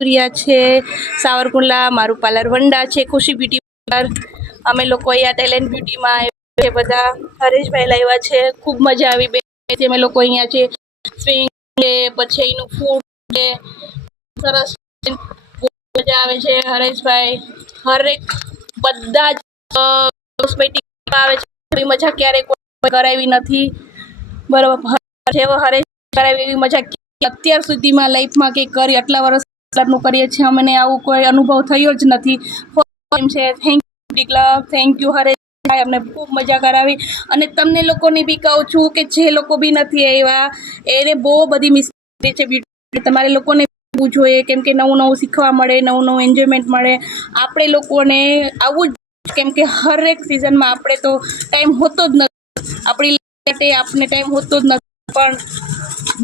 सूर्या है, सावरकुंडला मारू पार्लर वंडा है, खुशी ब्यूटी पार्लर। अमे लोग अहींया टेलेंट ब्यूटी में आव्या छे बधा। हरेश भाई लाव्या छे, खूब मजा आवी बेन। अमे लोग अहींया छे स्विंग छे, पछी अहींनुं फूड छे, सरस मजा आवे छे। हरेश भाई हरेक बधा ज कॉस्मेटिक आवे छे, मजा क्यारे कोई करावी नथी बराबर। हरेश करावी एवी मजा અત્યાર સુધીમાં લાઈફમાં કે કરી આટલા વર્ષનું કરીએ છીએ, અમને આવું કોઈ અનુભવ થયો જ નથી. છે thank you club, thank you Hareshbhai, અમને ખૂબ મજા કરાવી. અને તમને લોકોને બી કહું છું કે જે લોકો બી નથી આવ્યા એને બહુ બધી મિસ છે બ્યુટી. તમારે લોકોને આવવું જોઈએ, કેમ કે નવું નવું શીખવા મળે, નવું નવું એન્જોયમેન્ટ મળે. આપણે લોકોને આવું જ, કેમ કે હરેક સિઝનમાં આપણે તો ટાઈમ હોતો જ નથી, આપણી આપણે ટાઈમ હોતો જ નથી, પણ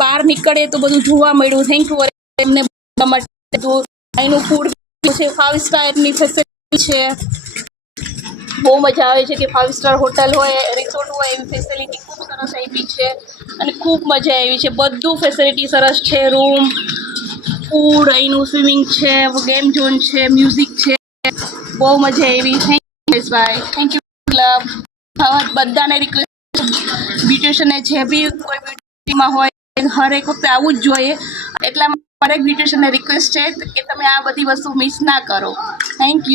બહાર નીકળે તો બધું જોવા મળ્યું. થેન્ક યુ એમને બધા માટે. અહીંનું ફૂડ છે, 5 સ્ટારની ફેસિલિટી છે, બહુ મજા આવે છે કે 5 સ્ટાર હોટલ હોય, રિસોર્ટ હોય, એવી ફેસિલિટી ખૂબ સરસ આપી છે અને ખૂબ મજા આવી છે. બધું ફેસિલિટી સરસ છે, રૂમ, ફૂડ, અહીંનું સ્વિમિંગ છે, ગેમ ઝોન છે, મ્યુઝિક છે, બહુ મજા આવી. થેન્ક યુ ભાઈ, થેન્ક યુ ક્લબ. બધાને રિક્વેસ્ટ, બ્યુટિશિયનને જે બી કોઈ બ્યુટીમાં હોય હરેક વખતે આવવું જ જોઈએ. એટલા હરેક બ્યુટિશિયનને રિક્વેસ્ટ છે કે તમે આ બધી વસ્તુ મિસ ના કરો. Thank you.